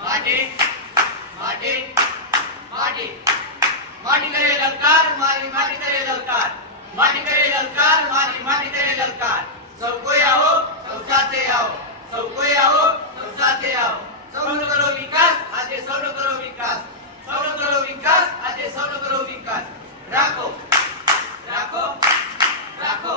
माटी माटी माटी माटी करे ललकार मारी माटी करे ललकार माटी करे ललकार मारी माटी करे ललकार सब कोई आओ सब साथे आओ सब कोई आओ सब साथे आओ सबनो करो विकास આજે सबनो करो विकास सबनो करो विकास આજે सबनो करो विकास રાખો રાખો રાખો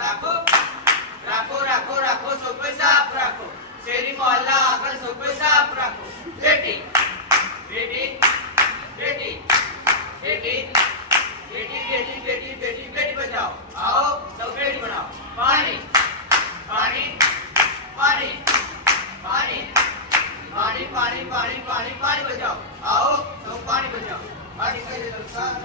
રાખો રાખો રાખો રાખો सब कोई साफ રાખો શેરી મોહલ્લા આગળ सब कोई साफ રાખો બેટી बेटी बेटी बेटी बेटी बेटी बेटी बेटी बेटी बचाओ आओ सब बेटी बनाओ पानी पानी पानी पानी पानी पानी पानी पानी पानी बचाओ आओ सब पानी बचाओ पानी का ये ललकार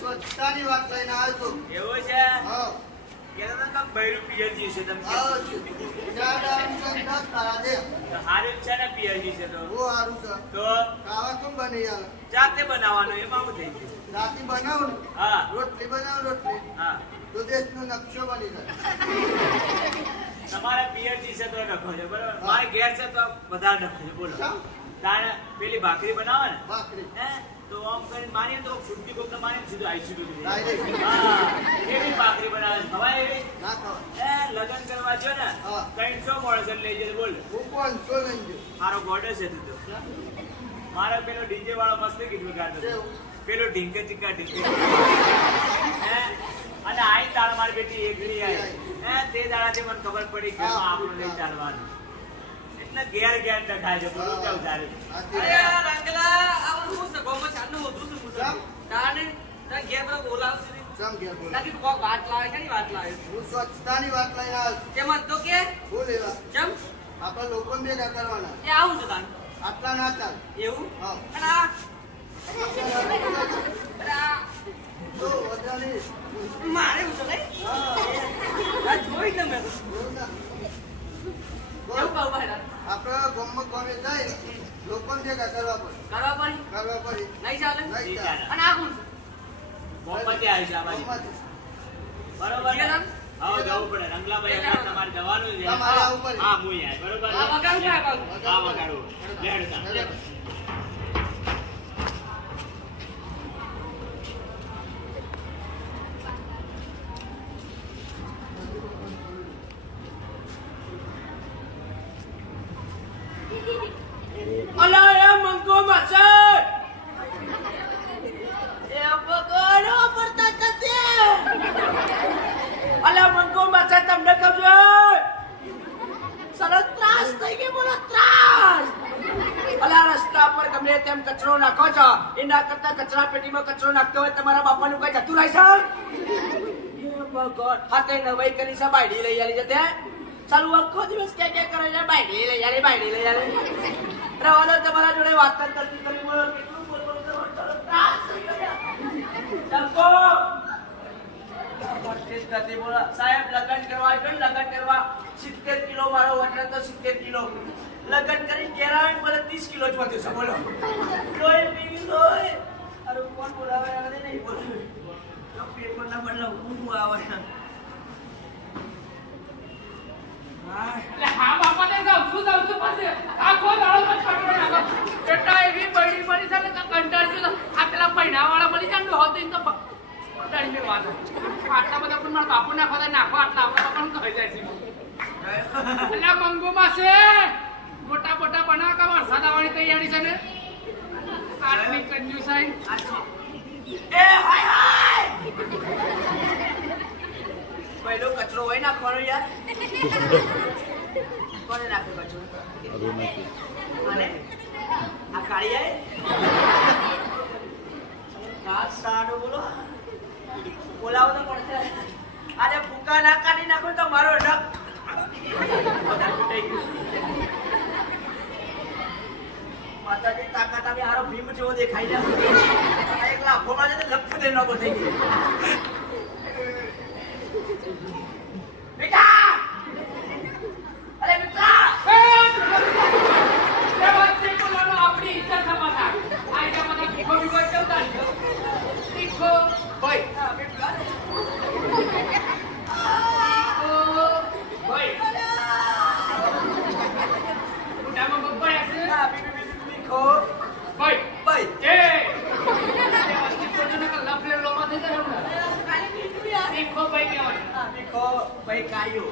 સ્વચ્છતાની વાત લઈને આવ્યો છું એવું છે હા કેરા તો બૈરું પીએજી છે તમે હા દાદા સંસાર તારા દે હારું છે ને પીએજી છે તો ઓ હારું છે તો ખાવા કેમ બની યાર જાતે બનાવવાનો એમાં હું થઈ ગયું જાતે બનાવો હા રોટલી બનાવો રોટલી હા તો દેશનો નકશો બની જાય તમારે પીએજી છે તો નખો છે બરાબર મારે ઘેર છે તો બધા નખો છે બોલો તારે પેલી ભાખરી બનાવો ને ભાખરી હે तो हम कर मानिए तो छुट्टी को मानिए सीधे आईसीयू में हां ये भी भाखरी बनावे खवाय एवी ना खवाय ए लगन करवा जो ने 300 मोळसन લઈ જજે બોલ હું 500 લઈ જો મારો ગોડે છે તું તો મારા પેલો ડીજે વાળો મસ્ત ગીત વગાડતો પેલો ઢીંકે ચીકા ઢીંકે હે અને આઈ તાળ મારી બેટી એકલી આય હે તે દાડાથી મને ખબર પડી કે આપણો લઈ ચાલવાનું એટલે ઘેર ઘેર ડખાય છે બોલું કેવું ચાલે અરે રંગલા આ હું સગોમાં ચાલનું હોતું છું મુસા તાને તા ઘેર પર બોલાવશે ને સમ ઘેર બોલ તાકી કોક વાત લાવે કે ની વાત લાવે હું સ્વચ્છતાની વાત લઈને આવ કેમ તો કે હું લેવા કેમ આપણે લોકો ભેગા કરવાના એ આવું છે તાન આટલા ના ચાલ એવું હા અને આ તો વજાની મારે હું તો નહીં હા જોઈ ને મેં કેવું કહું ભાઈ આપણે ગોમમાં ગોમે જાય લોકોને ભેગા કરવા પડી નહીં ચાલે અને આ કોણ મોહમ્મદ આવી છે આબાજી બરોબર છે આવો જવું પડે રંગલાભાઈ આગળ તમારે જવાનું છે તમારે આવું પડે હા હું આય બરોબર આ વગાડું છે આ વગાડું લેડતા Alah ya mangko masak. Ya pagano pertatati. Alah mangko masak તમને કહું છું. સરસ ત્રાસ થઈ ગઈ બોલો ત્રાસ. અલા રસ્તા પર ગમે તેમ કચરો નાખો છો એના કરતા કચરા પેટીમાં કચરો નાખતો હોય તમારા બાપાનું કઈ જતું રહે છે. એ ભગવાન હાથે નવાઈ કરી છે બાયડી લઈ આલી જતે. ચાલુ આખો દિવસ કે કરે છે બાયડી લઈ આલી. રવાનો તમારા જોડે વાત કરતી કરી બોલો કેટલું બોલ ત્રાસ થઈ ગયા. ચકો પટ્ટીસ કરતી બોલો સાહેબ લગન કરવા જો લગન કરવા 70 કિલો વાળો વજન તો 70 કિલો લગન કરી કેરાય બોલે 30 કિલો જ વધ્યો છે બોલો લોહી પી લોહી અરે કોણ બોલાવે આવે નહીં બોલ તો પેપર ના બદલા હું આવે હા બાપા ને જાવ છું પાસે આખો દાડો પર ખટરો નાખો કેટલા એવી બળી મળી છે ને કંટાળી જો આ પેલા પૈણા વાળા મળી જાય ને હોત તો કંટાળી મે વાત આટલા બધા પણ મારા બાપુ નાખો નાખો આટલા આપણા બાપા કહી જાય છે એટલે મંગો માં છે મોટા મોટા બનાવ કા વરસાદ આવવાની તૈયારી છે ને કંજુસાઈ એ હાય હાય પહેલો કચરો હોય નાખવાનો યાર કોને નાખે કચરો અને આ કાળિયા સાડો બોલો બોલાવો તો પડશે આજે ભૂકા ના કાઢી નાખો તો મારો ડક માતાજી તાકાત આવી હારો ભીમ જેવો દેખાઈ જાય એક લાખોમાં જઈને લખ દે નકો થઈ ગઈ બેટા અરે બેટા એ વસ્તી બોલવાનો આપણી ઇજ્જત ખપાતા આ જમાના ભીખો ભીખો ચવતા ભીખો ભાઈ હા બેટા ભાઈ ઉડામાં બબ્બા છે હા ભીખો ભાઈ ભાઈ એ વસ્તી બોલવાનો કે લફલે લોમા થઈ જાય ભીખો ભાઈ કહેવાય હા ભીખો ભાઈ કાયો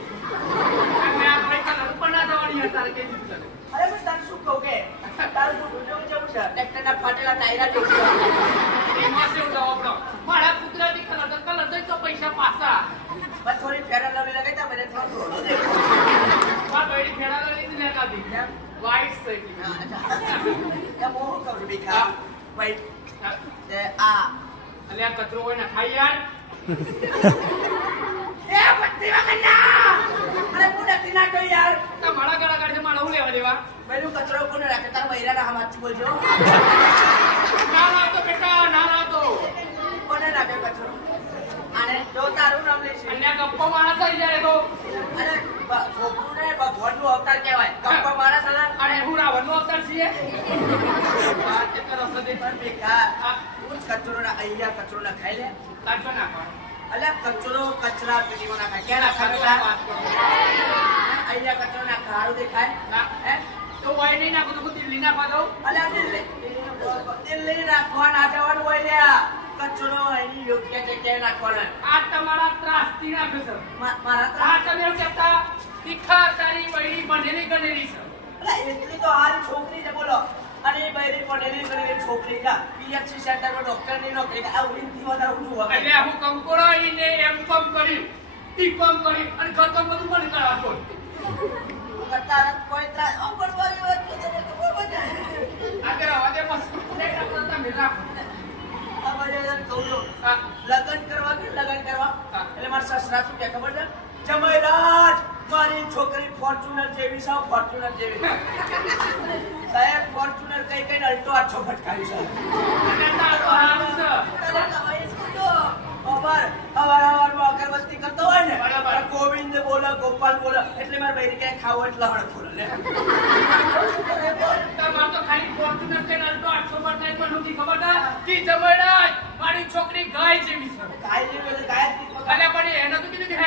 અમે આ ભાઈ કલર પણ ના જવાની હતા કે અરે હું તને શું કહું કે તારું જોવું જેવું છે ટ્રેક્ટરના ફાટેલા ટાયરા જેવું છે એમાં શું જવાબનો મારા કુદરતી કલર તો પૈસા પાછા બસ થોડી ફેરા લવી લગાઈ તા મને થોડો દે માર બૈરી ફેરા લઈ ને કાઢી વાઈટ થઈ ગઈ યા મોહ કહું ભીખા ભાઈ તે આ અલે આ કચરો હોય ને ખાઈ યાર એ પત્તી વગરના અરે કોને તીના તો યાર મારા ગળા કાઢે મારા હું લેવા દેવા મેલું કચરો કોને રાખે તાર બૈરાના હાથથી બોલજો ના ના તો બેટા ના તો કોને રાખે કચરો આને જો તારું નામ લે છે અન્ય ગપ્પો માણસ થઈ જાય તો અરે છોકરું ને ભગવાનનું અવતાર કહેવાય ગપ્પા માણસ અને હું રાવણનો અવતાર છીએ વાત કરો સદે પણ ભીખા હું કચરો ના અહીંયા કચરો ના ખાઈ લે કાચો નાખો અલે કચરો કચરા પેટીમાં નાખાય ક્યાં નાખાય અહીંયા કચરો ના ખાડું દેખાય ના હે તો વાય નહીં નાખો તો દિલ્હી નાખવા દઉં અલે દિલ્હી નાખવા ના જવાનું હોય લ્યા કચરો એની યોગ્ય જગ્યાએ નાખવાનો આ તમારા ત્રાસથી નાખે છે મારા આ તમે એવું કહેતા તીખા તારી બૈરી બનેલી ગનેલી છે અલે એટલી તો હારી છોકરી છે બોલો અને બૈરી પડેલી ગણેલી છોકરી કા પીએચસી સેન્ટરમાં ડોક્ટરની નોકરી આ ઉડીથી વધારે ઊંચું હોય એટલે હું કંકોડાઈને એમ કોમ કરી ટી કોમ કરી અને ખતમ બધું બંધ કરા છો કરતા કોઈ ત્રાસ ઓ બળવારી વાત તો તને ખબર પડે આગળ આવા મસ્ત ને કરતા મેરા આ બજાર કહું લગન કરવા એટલે મારા સસરા શું કે ખબર છે જમાઈરાજ મારી છોકરી ફોર્ચ્યુનર જેવી છે ફોર્ચ્યુનર જેવી સાહેબ ફોર્ચ્યુનર કઈ કઈ અલ્ટો આછો ફટકાવી છે અને તારો હાલ છે તને કમાઈ સ્કૂલો ખબર હવારમાં અગરબત્તી કરતો હોય ને બરાબર ગોવિંદ બોલે ગોપાલ બોલે એટલે મારે બૈરી કે ખાવો એટલે હળ ખોલે લે તમાર તો ખાલી ફોર્ચ્યુનર કે અલ્ટો 800 પર નથી ખબર ના કે જમાઈરાજ મારી છોકરી ગાય જેવી છે ગાય જેવી એટલે ગાય અલે પણ એને તો કીધું કે હે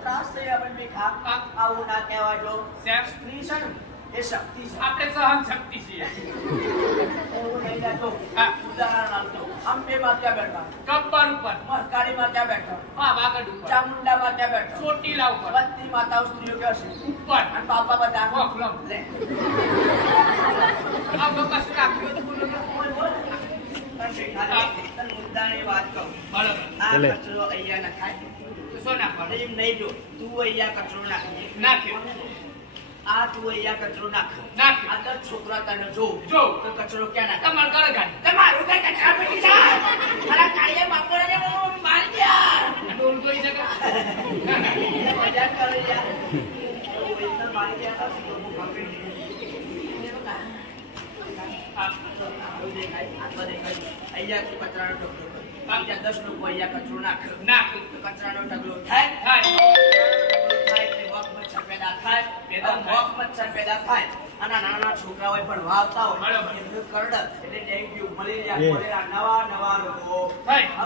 ત્રાસ થઈ આપણે ભીખા આવું ના કહેવા જો સ્ત્રી છે ને એ શક્તિ છે આપણે સહન શક્તિ છીએ એવું નહીં લાગતો ઉદાહરણ આપજો આમ બે માં ક્યાં બેઠા ગબ્બર ઉપર મરકારી માં ક્યાં બેઠા પાવાગઢ ઉપર ચામુંડા માં ક્યાં બેઠા ચોટીલા ઉપર બધી માતાઓ સ્ત્રીઓ ક્યાં છે ઉપર અને બાપા બધા મોકલો લે આ બકસ રાખ્યો તો બોલો બોલ બોલ મુદ્દાની વાત કહું બરાબર આ કચરો અહીંયા નખાય શું નાખવાનું એમ નહીં જો તું અહીંયા કચરો નાખ્યો આ તું અહીંયા કચરો નાખ આ તો છોકરા તને જો તો કચરો ક્યાં નાખ તમાર ઘર ગાડી તમારું કઈ કચરા પેટી છે મારા કાળિયા બાપોને મારી ગયા ડોલ જોઈ શકે મજાક કરે યાર તો મારી ગયા અહીંયાથી કચરાનો ઢગલો બીજા 10 લોકો અહીંયા કચરો નાખ તો કચરાનો ઢગલો થાય મચ્છર પેદા થાય અને નાના છોકરાઓ પણ વાવતા હોય કરડ એટલે ડેન્ગ્યુ મલેરિયા નવા રોગો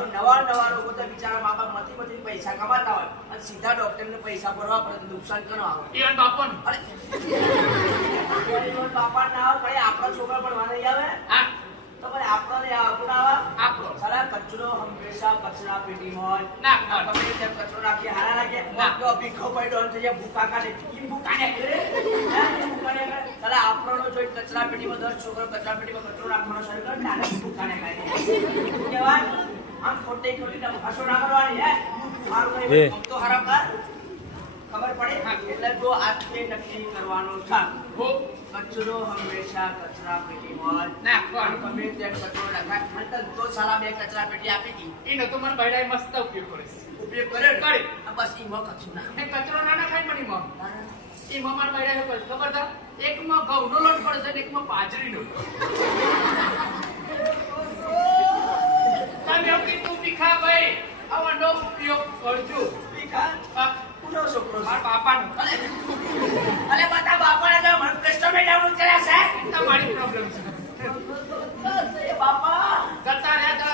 નવા રોગો તો બિચારા મા બાપ મથી પૈસા કમાતા હોય અને સીધા ડોક્ટરને પૈસા ભરવા પડે નુકસાન કરવા આવે બાપા ના આવે આપણા છોકરા પણ વાને આવે તો ભાઈ આપણને આપણો આપણો સારા કચરો હંમેશા કચરા પેટીમાં ના તમે જેમ કચરો નાખી હારા લાગે તો ભીખો પડ્યો અને જે ભૂકા કાઢે ઈ ભૂકા ને કરે ભૂકા ને સારા આપણો જોઈ કચરા પેટીમાં 10 છોકરો કચરા પેટીમાં કચરો રાખવાનો શરૂ કરે નાને ભૂખાને ખાય કેવાય આમ ખોટી ભાષો ના કરવાની હે મારું કઈ તો હરામ કર ખબર પડે એટલે જો આટલે નક્કી કરવાનું છે કચરો હંમેશા કચરા પેટીમાં નાખવાનો ગમે તે કચરો નખાય તો સાલા બે કચરા પેટી આપી દી એનો તો મને બૈરાએ મસ્ત ઉપયોગ કરે બસ ઈમાં કચરો ના નખાય મને ઈમાં મારા બૈરાએ ખબર था એકમાં ઘઉંનો લોટ પડશે ને એકમાં બાજરીનો તમે કીધું ભીખા ભાઈ આવાનો ઉપયોગ કરજો ભીખા નો છોકરો મારા બાપાનો અલે બતા બાપાને તો મને કસ્ટમર ડાઉન કર્યા છે તમારી પ્રોબ્લેમ છે એ બાપા કરતા રહ્યા તો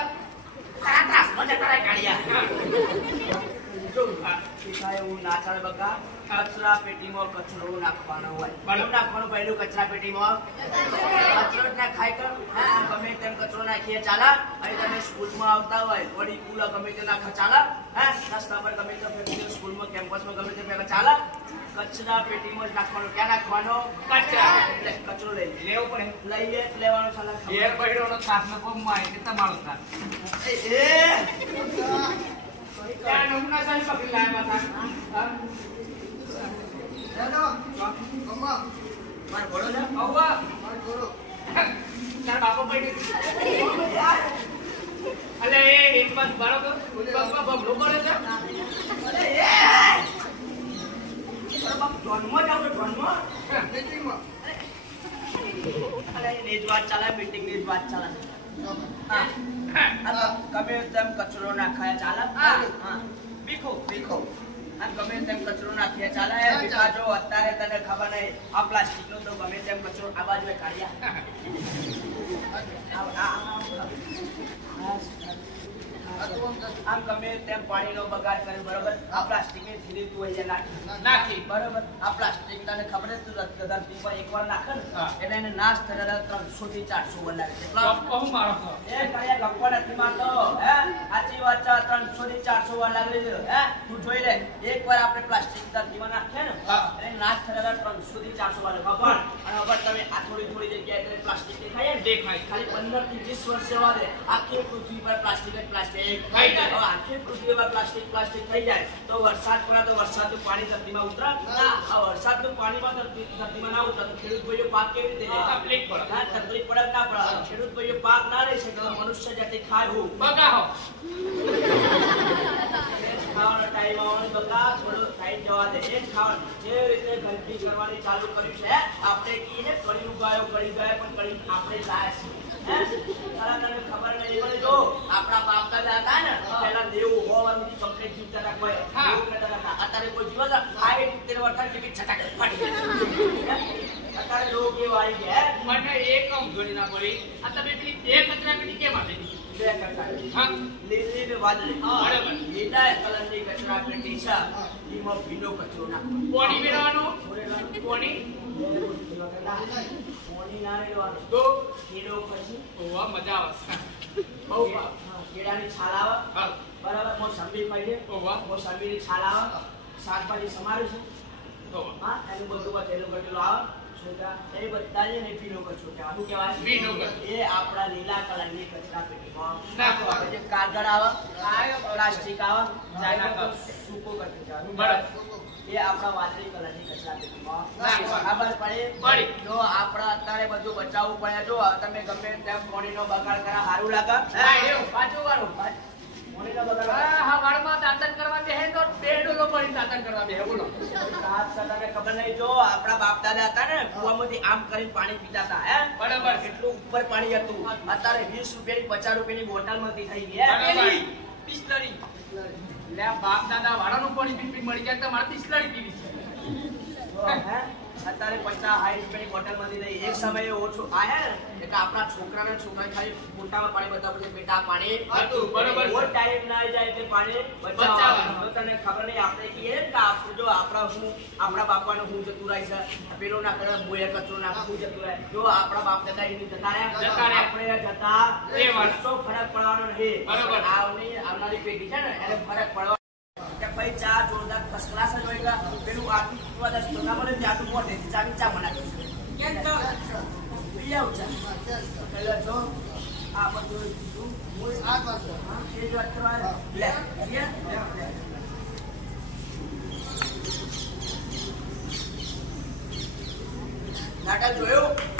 તારા ત્રાસ મને કરાય કાઢ્યા જો શીખાય હું ના ચાલે બકા કચરા પેટીમાં કચરો નાખવાનો હોય બરાબર નાખવાનું પહેલું કચરા પેટીમાં કચરો ના ખાય કર હા ગમે તેમ કચરો નાખીએ ચાલા અને તમે સ્કૂલમાં આવતા હોય વડી કુલા ગમે તે નાખા ચાલા હા રસ્તા પર ગમે તે ફેક્ટરી સ્કૂલમાં કેમ્પસમાં ગમે તે ભેગા ચાલા કચરા પેટીમાં જ નાખવાનો ક્યાં નાખવાનો કચરા કચરો લઈ લેવો પડે લેવાનો ચાલા એ બહેરોનો ત્રાસનો કોમ માં કે તમારો ત્રાસ એ ત્યાં નમૂના સાહેબ પકડી લાયા હતા હેલો મમ્મા માર ઘોડો છે આવા માર ઘોડો તાર બાપો પડી અલે એ એક બાદ બાળો તો બાપા બબલો કરે છે અલે એ અરે બાપ જન્મ જાવ તો જન્મ મીટિંગમાં અલે એ જ વાત ચાલે મીટિંગ ની જ વાત ચાલે હા ગમે તેમ કચરો નાખાય ચાલે હા ભીખો આ ગમે તેમ કચરો નાખીએ ચાલે ભીખા જો અત્યારે તને ખબર નહીં આ પ્લાસ્ટિક નો તો ગમે તેમ કચરો આ બાજુ કાઢ્યા આમ ગમે તેમ પાણીનો બગાડ કરે બરોબર આ પ્લાસ્ટિક ની થેલી તું અહીંયા નાખી બરોબર આ પ્લાસ્ટિક તને ખબર છે તું ધરતી પર એકવાર નાખે ને એટલે એને નાશ થતા 300 થી 400 વાર લાગે ગપ્પો હું મારો છો એ કયા ગપ્પો નથી મારતો હે સાચી વાત છે 300 થી 400 વાર લાગે છે હે તું જોઈ લે એકવાર આપણે પ્લાસ્ટિક ધરતીમાં નાખે ને એટલે નાશ થતા 300 થી 400 વાર લાગે પણ અને હવે તમે આ થોડી જગ્યાએ પ્લાસ્ટિક દેખાય ને દેખાય ખાલી 15 થી 20 વર્ષ જવા દે આખી પૃથ્વી પર પ્લાસ્ટિક આખી પૃથ્વી પર પ્લાસ્ટિક થઈ જાય તો વરસાદ પડે તો વરસાદનું પાણી ધરતીમાં ઉતરે આ વરસાદનું પાણીમાં ધરતીમાં ના ઉતરે તો ખેડૂત ભાઈઓ પાક કેવી રીતે લે તકલીફ પડે ના પડે ખેડૂત ભાઈઓ પાક ના લઈ શકે તો મનુષ્ય જાતિ ખાય હું બગાહો ખાવાનો ટાઈમ આવવાનો બગા થોડો ટાઈમ જવા દે એ ખાવાનું જે રીતે ગંદકી કરવાની ચાલુ કર્યું છે આપણે કીને કરી ઉગાયો કરી ગયા પણ કરી આપણે લાયા છે તને ખબર નહીં પડે જો આપણા બાપ દાદા હતા ને પેલા દેવું હોવાની કમ્પ્લીટ જીવતા હતા કોઈ એવું કરતા હતા અત્યારે કોઈ જીવસ 70 વર્ષ જેવી છટાક ફાટી અત્યારે લોક એવા આવી ગયા મને એક જોડી ના પડી આ તમે પેલી બે કચરા પેટી કેમ આપી બે કચરા હા લીલી ને વાદળી બરાબર લીલા કલરની કચરા પેટી છે એમાં ભીનો કચરો નાખો કોણી મેળવાનો કોણી કોણી ના રેવાનો તો કેડો પછી ઓવા મજા આવશે બહુ કેળાની છાલ આવે બરાબર મોસંબી પાડે ઓવા મોસંબીની છાલ આવે શાકભાજી સમારે છે તો હા એનું બધું બચેલું કટેલું આવે છોટા એ બધા ને પીનો કચરો કહેવાય શું કહેવાય પીનો કચરો એ આપણા લીલા કલરની કચરા પેટીમાં નાખો જે કાગળ આવે પ્લાસ્ટિક આવે જાય સૂકો કચરો બરાબર એ આપણા વાદળી કલરની કચરા પેટીમાં ખબર પડે જો આપણા અત્યારે બધું બચાવવું પડે જો તમે ગમે તેમ પાણીનો બગાડ કરા સારું લાગે પાછું વાળું પાણીનો બગાડ હા વાળમાં દાંતન કરવા બેહે તો બેડોલો પડી દાંતન કરવા બેહે બોલો સાત સદાને ખબર નહીં જો આપણા બાપ દાદા હતા ને કુવામાંથી આમ કરીને પાણી પીતા હતા હે બરાબર કેટલું ઉપર પાણી હતું અત્યારે 20 રૂપિયાની 50 રૂપિયાની બોટલમાંથી થઈ ગઈ બિસ્લરી લે બાપ દાદા વાળાનું પાણી પી મળી જાય તો મારે બિસ્લરી પીવી છે હે અત્યારે 50 60 રૂપિયાની બોટલમાંથી નહીં એક સમયે ઓછું આયા ને કે આપણા છોકરા ખાલી મોટામાં પાણી બતાવવું છે બેટા પાણી હતું બરોબર ઓ ટાઈમ ના જાય કે પાણી બચાવવાનું તો તને ખબર નહીં આપણે કહીએ કે આપણે જો આપણા બાપાનો હું જતું રહી છે પેલો ના કરે બોય કચરો ના હું જતું રહે જો આપણા બાપ દાદા એની જતા રહ્યા આપણે જતા એ વર્ષો ફરક પડવાનો નહીં બરોબર આવનારી પેઢી છે ને એને ફરક પડવાનો કે ભાઈ ચા જોરદાર ફર્સ્ટ ક્લાસ જ હોય પેલું આટલું બધા ના મળે આટલું મોટે ચા બનાવી બીજા ઉચા પેલા જો આ બધું કીધું હું આ કરતો હા એ જ વાત કરવા લે નાટક જોયું